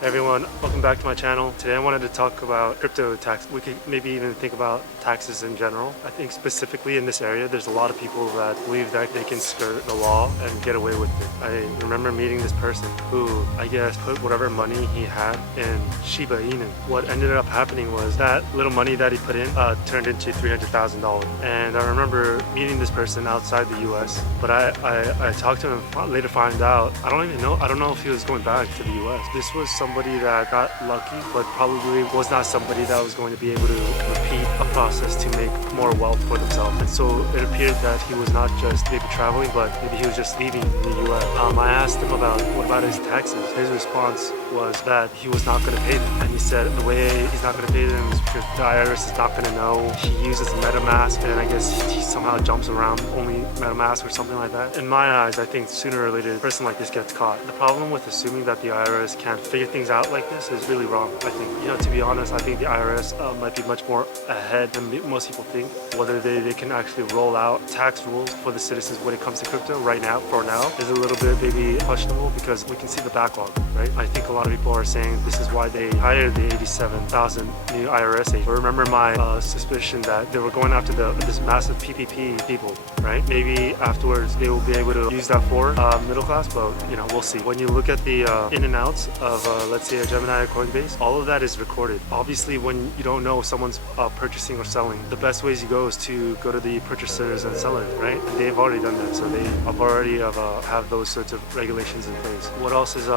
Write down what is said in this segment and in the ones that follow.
Hey everyone, welcome back to my channel. Today I wanted to talk about crypto tax. We could maybe even think about taxes in general. I think specifically in this area, there's a lot of people that believe that they can skirt the law and get away with it. I remember meeting this person who, I guess, put whatever money he had in Shiba Inu. What ended up happening was that little money that he put in turned into $300,000. And I remember meeting this person outside the US, but I talked to him, later find out, I don't know if he was going back to the US. This was somebody that got lucky, but probably was not somebody that was going to be able to repeat a process to make more wealth for themselves. And so it appeared that he was not just maybe traveling, but maybe he was just leaving the US. I asked him about what about his taxes. His response was that he was not going to pay them. And he said the way he's not going to pay them is because the IRS is not going to know. He uses MetaMask, and I guess he somehow jumps around only MetaMask or something like that. In my eyes, I think sooner or later a person like this gets caught. The problem with assuming that the IRS can't figure things out like this is really wrong. I think, to be honest, I think the IRS might be much more ahead than most people think. Whether they can actually roll out tax rules for the citizens when it comes to crypto right now, for now, is a little bit maybe questionable because we can see the backlog, right? I think a lot of people are saying this is why they hired the 87,000 new IRS agents. I remember my suspicion that they were going after this massive PPP people, right? Maybe afterwards they will be able to use that for middle class, but we'll see. When you look at the in and outs of let's say a Gemini or Coinbase, all of that is recorded. Obviously, when you don't know if someone's purchasing or selling, the best ways you go is to go to the purchasers and sellers, right? And they've already done that, so they already have those sorts of regulations in place. What else is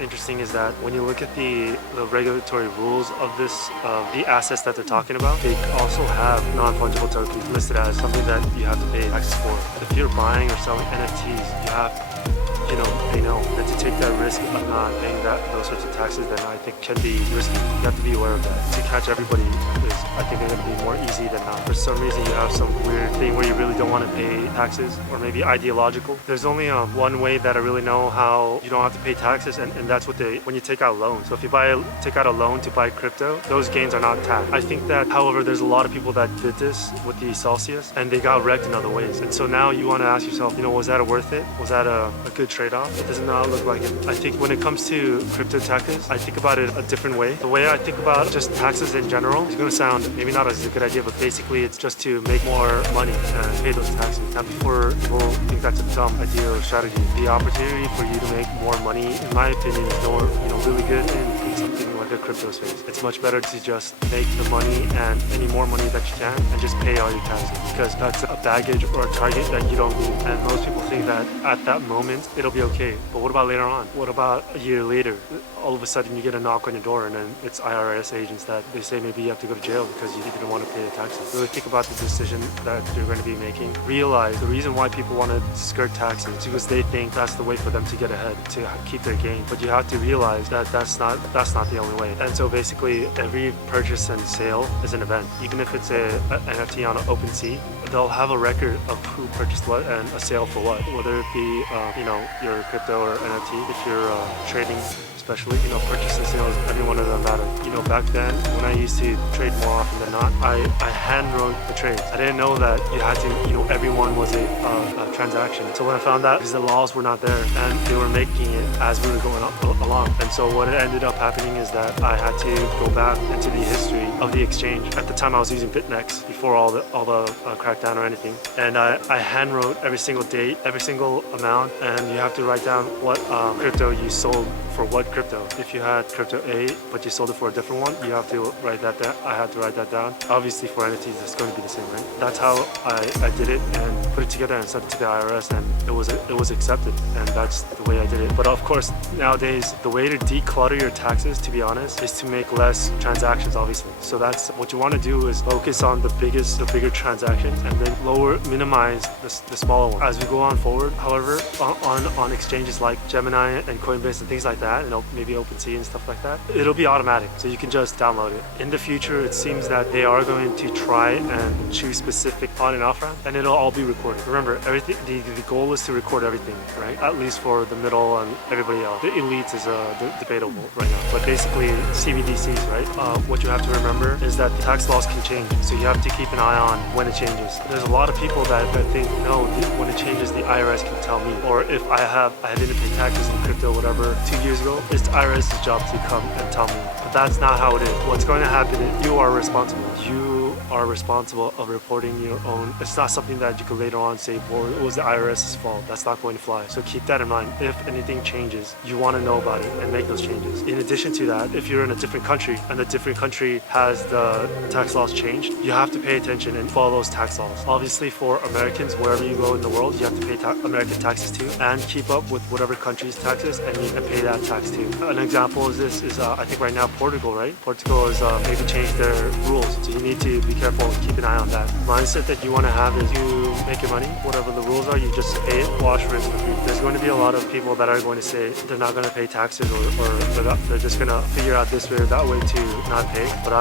interesting is that when you look at the regulatory rules of this, the assets that they're talking about, they also have non-fungible tokens listed as something that you have to pay taxes for. If you're buying or selling NFTs, you have they know. And to take that risk of not paying those sorts of taxes, then I think can be risky. You have to be aware of that. To catch everybody is, I think, they're going to be more easy than not. For some reason, you have some weird thing where you really don't want to pay taxes, or maybe ideological. There's only one way that I really know how you don't have to pay taxes, and that's when you take out loans. So if you take out a loan to buy crypto, those gains are not taxed. I think that, however, there's a lot of people that did this with the Celsius, and they got wrecked in other ways. And so now you want to ask yourself, was that worth it? Was that a good trade-off? It does not look like it. I think when it comes to crypto taxes, I think about it a different way. The way I think about just taxes in general is going to sound maybe not as a good idea, but basically it's just to make more money and pay those taxes. Now, before people think that's a dumb idea or strategy, the opportunity for you to make more money, in my opinion, is more, really good in something like a crypto space. It's much better to just make the money and any more money that you can and just pay all your taxes, because that's a baggage or a target that you don't need. And most people think that at that moment it'll be okay. But what about later on? What about a year later? All of a sudden you get a knock on your door and then it's IRS agents that they say maybe you have to go to jail because you didn't want to pay the taxes. Really think about the decision that you're going to be making. Realize the reason why people want to skirt taxes is because they think that's the way for them to get ahead, to keep their gain. But you have to realize that that's not the only way. And so basically every purchase and sale is an event. Even if it's an NFT on an OpenSea, they'll have a record of who purchased what and a sale for what, whether it be your crypto or NFT. If you're trading, especially, purchase and sales, every one of them matter. Back then, when I used to trade more often than not, I hand wrote the trades. I didn't know that you had to, everyone was a transaction. So when I found out, because the laws were not there and they were making it as we were going along. And so what ended up happening is that I had to go back into the history of the exchange. At the time I was using BitNex before all the crackdown or anything. And I hand wrote every single date, every single amount, and you have to write down what crypto you sold for what crypto. If you had crypto A, but you sold it for a different one, you have to write that down. I had to write that down. Obviously for NFTs, it's going to be the same, right? That's how I did it and put it together and sent it to the IRS, and it was accepted, and that's the way I did it. But of course, nowadays, the way to declutter your taxes, to be honest, is to make less transactions, obviously. So that's what you want to do, is focus on the bigger transactions and then minimize the smaller ones. As we go on forward, however, on exchanges like Gemini and Coinbase and things like that, maybe OpenSea and stuff like that, it'll be automatic, so you can just download it. In the future, it seems that they are going to try and choose specific on and off ramp, and it'll all be recorded. Remember, everything. The goal is to record everything, right? At least for the middle and everybody else. The elites is debatable right now, but basically CBDCs, right? What you have to remember is that the tax laws can change, so you have to keep an eye on when it changes. There's a lot of people that think, no, when it changes, the IRS can tell me, or if I didn't pay taxes in crypto, whatever, 2 years years ago, it's the IRS's job to come and tell me. But that's not how it is. What's going to happen is you are responsible. You are responsible of reporting your own. It's not something that you could later on say, well, it was the IRS's fault. That's not going to fly. So keep that in mind. If anything changes, you want to know about it and make those changes. In addition to that, if you're in a different country and the different country has the tax laws changed, you have to pay attention and follow those tax laws. Obviously, for Americans, wherever you go in the world, you have to pay American taxes too, and keep up with whatever country's taxes and pay that tax too. An example of this is I think right now Portugal, right? Portugal has maybe changed their rules, so you need to be careful and keep an eye on that. Mindset that you want to have is you making money, whatever the rules are, you just pay it, wash, rinse, repeat. There's going to be a lot of people that are going to say they're not going to pay taxes or they're just going to figure out this way or that way to not pay. But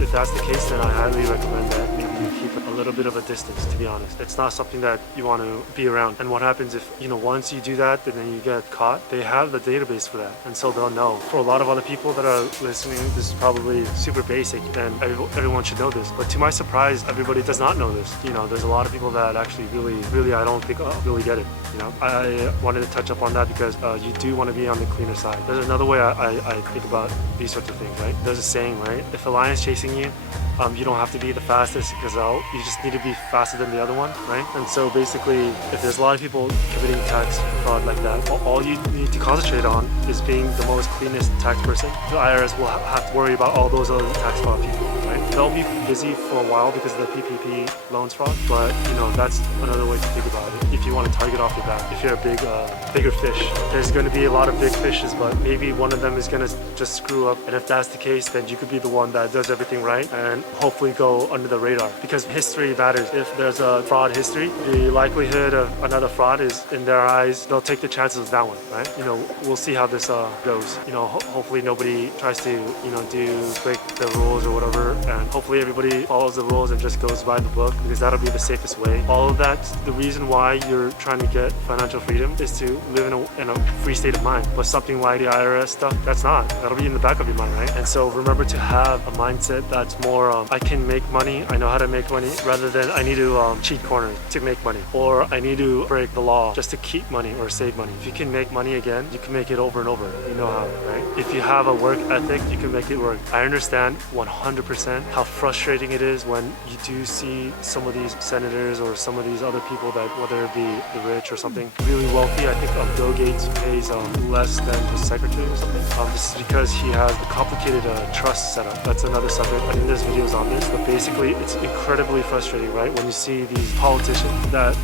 if that's the case, then I highly recommend that maybe you keep a little bit of a distance, to be honest. It's not something that you want to be around. And what happens if, once you do that, then you get caught, they have the database for that. And so they'll know. For a lot of other people that are listening, this is probably super basic and everyone should know this. But to my surprise, everybody does not know this. There's a lot of people that actually really, I don't think really get it. I wanted to touch up on that because you do want to be on the cleaner side. There's another way I think about these sorts of things, right? There's a saying, right? If a lion's chasing you, you don't have to be the fastest gazelle. You just need to be faster than the other one, right? And so basically, if there's a lot of people committing tax fraud like that, all you need to concentrate on is being the most cleanest tax person. The IRS will have to worry about all those other tax fraud people, right? They'll be busy for a while because of the PPP loans fraud, but that's another way to think about it. If you want to target off your back, if you're a bigger fish, there's going to be a lot of big fishes, but maybe one of them is going to just screw up. And if that's the case, then you could be the one that does everything right and hopefully go under the radar, because history matters. If there's a fraud history, the likelihood of another fraud is in their eyes, they'll take the chances of that one, right? We'll see how this goes. Hopefully nobody tries to break the rules or whatever, and hopefully everybody follows the rules and just goes by the book, because that'll be the safest way. All of that, the reason why you're trying to get financial freedom is to live in a free state of mind. But something like the IRS stuff, that's not. That'll be in the back of your mind, right? And so remember to have a mindset that's more I can make money, I know how to make money, rather than I need to cheat corners to make money, or I need to break the law just to keep money or save money. If you can make money again, you can make it over and over. You know how, right? If you have a work ethic, you can make it work. I understand 100% how frustrating it is when you do see some of these senators or some of these other people that, whether it be the rich or something, really wealthy. I think Bill Gates pays less than his secretary or something. This is because he has a complicated trust setup. That's another subject. I think there's videos on this, but basically it's incredibly frustrating, right? When you see these politicians that,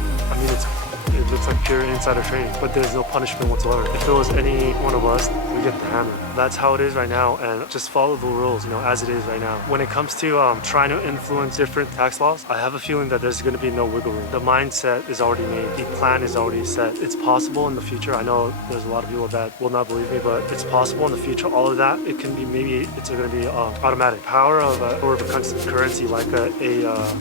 it looks like pure insider trading, but there's no punishment whatsoever. If it was any one of us, we get the hammer. That's how it is right now, and just follow the rules, as it is right now. When it comes to trying to influence different tax laws, I have a feeling that there's going to be no wiggle room. The mindset is already made. The plan is already set. It's possible in the future. I know there's a lot of people that will not believe me, but it's possible in the future. All of that, it can be, maybe it's going to be automatic. Power of a currency like a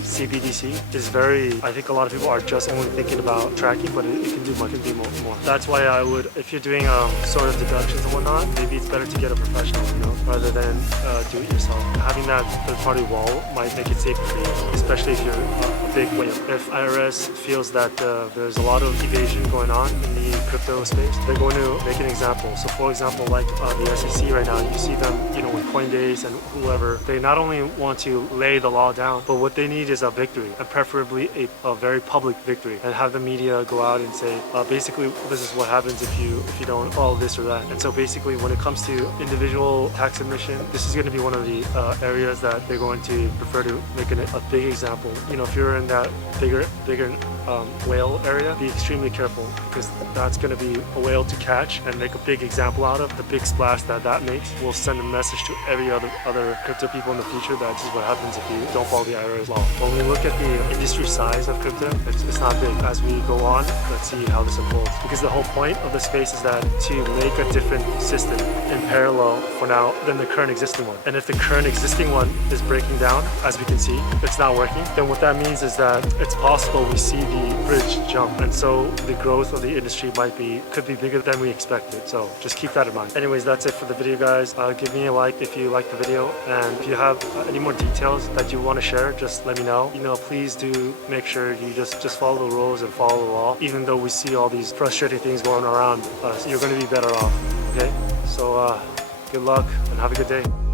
CBDC is very, I think a lot of people are just only thinking about tracking, but it can do much, it can be more. That's why I would, if you're doing sort of deductions and whatnot, maybe it's better to get a professional, rather than do it yourself. Having that third-party wall might make it safer for you, especially if you're a big whale. If IRS feels that there's a lot of evasion going on in the crypto space, they're going to make an example. So for example, like the SEC right now, you see them, with Coinbase and whoever, they not only want to lay the law down, but what they need is a victory, and preferably a very public victory, and have the media go out and say, basically, this is what happens if you don't follow this or that. And so basically, when it comes to individual tax submission, this is going to be one of the areas that they're going to prefer to make a big example. If you're in that bigger whale area, be extremely careful, because that's going to be a whale to catch and make a big example out of. The big splash that makes will send a message to every other crypto people in the future that this is what happens if you don't follow the IRS law. When we look at the industry size of crypto, it's not big. As we go on, let's see how this unfolds, because the whole point of the space is that to make a different system in parallel for now than the current existing one. And if the current existing one is breaking down, as we can see, it's not working, then what that means is that it's possible we see the bridge jump, and so the growth of the industry could be bigger than we expected. So just keep that in mind. Anyways, that's it for the video, guys. Give me a like if you like the video, and if you have any more details that you want to share, just let me know. Please do make sure you just follow the rules and follow the law. Even though we see all these frustrating things going around us, you're going to be better off. Okay, so good luck and have a good day.